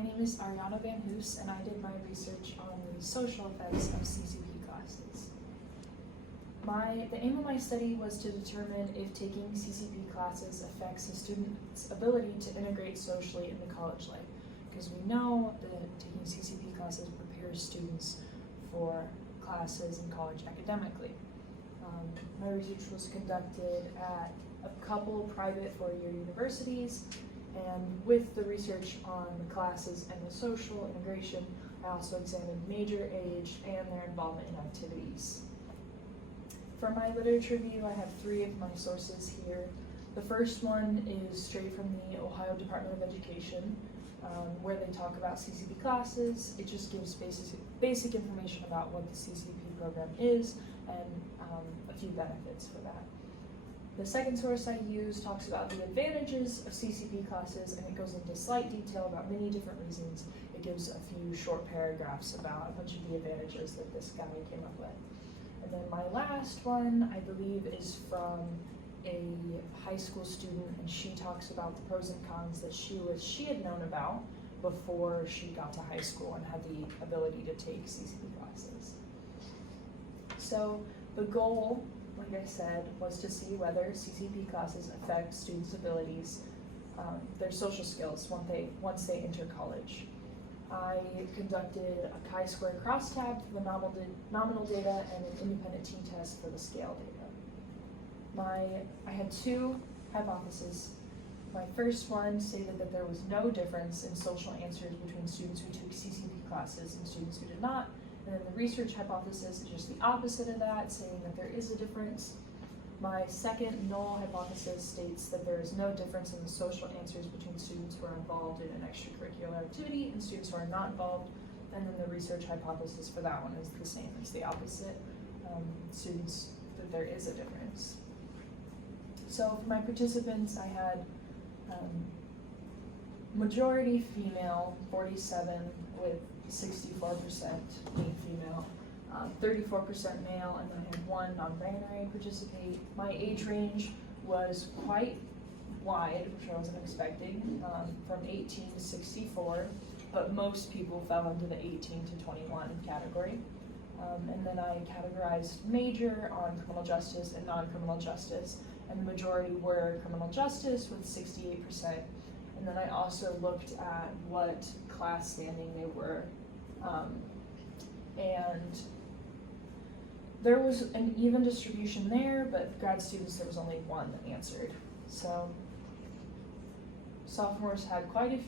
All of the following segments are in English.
My name is Arianna VanHoose, and I did my research on the social effects of CCP classes. The aim of my study was to determine if taking CCP classes affects a student's ability to integrate socially in the college life, because we know that taking CCP classes prepares students for classes in college academically. My research was conducted at a couple private four-year universities, and with the research on the classes and the social integration, I also examined major, age, and their involvement in activities. For my literature review, I have three of my sources here. The first one is straight from the Ohio Department of Education, where they talk about CCP classes. It just gives basic information about what the CCP program is and a few benefits for that. The second source I use talks about the advantages of CCP classes, and it goes into slight detail about many different reasons. It gives a few short paragraphs about a bunch of the advantages that this guy came up with. And then my last one, I believe, is from a high school student, and she talks about the pros and cons that she had known about before she got to high school and had the ability to take CCP classes. So the goal, like I said, was to see whether CCP classes affect students' abilities, their social skills once they enter college. I conducted a chi-square crosstab for the nominal data and an independent t-test for the scale data. I had two hypotheses. My first one stated that there was no difference in social answers between students who took CCP classes and students who did not. And then the research hypothesis is just the opposite of that, saying that there is a difference. My second null hypothesis states that there is no difference in the social answers between students who are involved in an extracurricular activity and students who are not involved. And then the research hypothesis for that one is the same, it's the opposite. That there is a difference. So for my participants, I had majority female, 47, with 64% being female, 34% male, and then I had one non-binary participate. My age range was quite wide, which I wasn't expecting, from 18 to 64, but most people fell into the 18 to 21 category. And then I categorized major on criminal justice and non-criminal justice, and the majority were criminal justice with 68%. And then I also looked at what class standing they were. And there was an even distribution there, but grad students, there was only one that answered. So sophomores had quite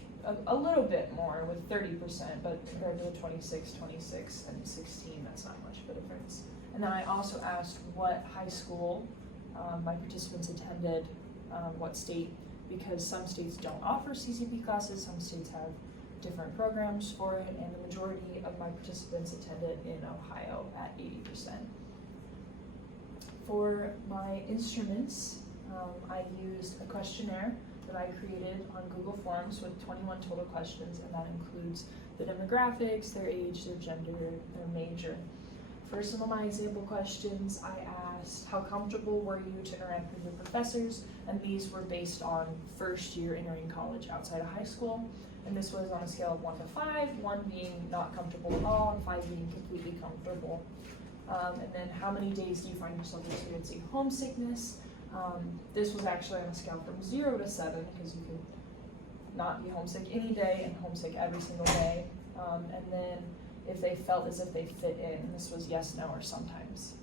a little bit more with 30%, but compared to the 26, and 16, that's not much of a difference. And then I also asked what high school my participants attended, what state, because some states don't offer CCP classes, some states have different programs for it, and the majority of my participants attended in Ohio at 80%. For my instruments, I used a questionnaire that I created on Google Forms with 21 total questions, and that includes the demographics, their age, their gender, their major. For some of my example questions, I asked how comfortable were you to interact with your professors, and these were based on first year entering college outside of high school. And this was on a scale of 1 to 5, 1 being not comfortable at all, and 5 being completely comfortable. And then how many days do you find yourself experiencing homesickness? This was actually on a scale from 0 to 7, because you can not be homesick any day and homesick every single day. And then if they felt as if they fit in, this was yes, no, or sometimes.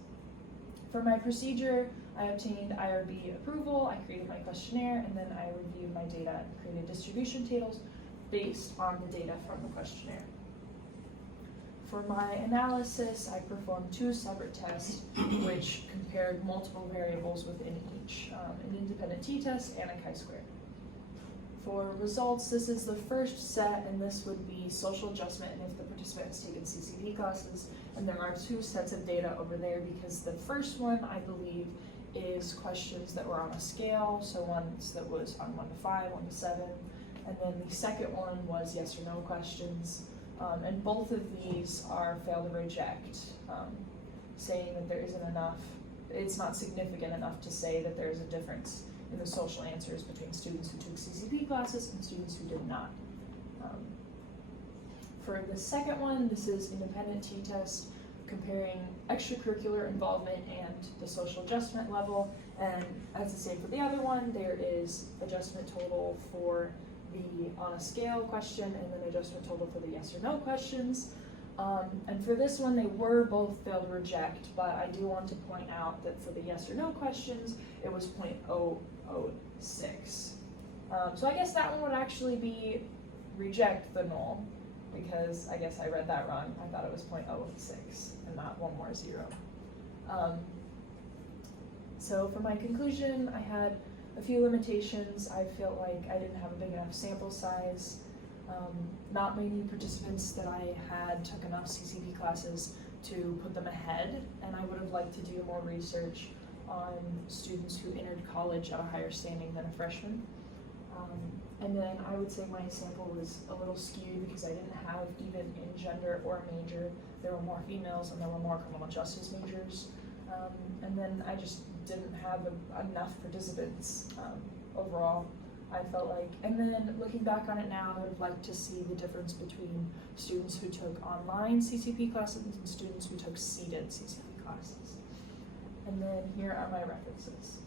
For my procedure, I obtained IRB approval, I created my questionnaire, and then I reviewed my data and created distribution tables based on the data from the questionnaire. For my analysis, I performed 2 separate tests which compared multiple variables within each, an independent t-test and a chi-square. For results, this is the first set, and this would be social adjustment and if the participant has taken CCP classes, and there are 2 sets of data over there because the first one, I believe, is questions that were on a scale, so ones that was on 1 to 5, 1 to 7, and then the second one was yes or no questions. And both of these are fail to reject, saying that there isn't enough, it's not significant enough to say that there's a difference in the social answers between students who took CCP classes and students who did not. For the second one, this is independent t-test, comparing extracurricular involvement and the social adjustment level. And as the same for the other one, there is adjustment total for the on a scale question and then adjustment total for the yes or no questions. And for this one, they were both failed to reject, but I do want to point out that for the yes or no questions, it was 0.006. So I guess that one would actually be reject the null, because I guess I read that wrong. I thought it was 0.006 and not one more zero. So for my conclusion, I had a few limitations. I felt like I didn't have a big enough sample size. Not many participants that I had took enough CCP classes to put them ahead, and I would have liked to do more research on students who entered college at a higher standing than a freshman. And then I would say my sample was a little skewed because I didn't have even in gender or major. There were more females and there were more criminal justice majors. And then I just didn't have enough participants overall. I felt like, and then looking back on it now, I would have liked to see the difference between students who took online CCP classes and students who took seated CCP classes. And then here are my references.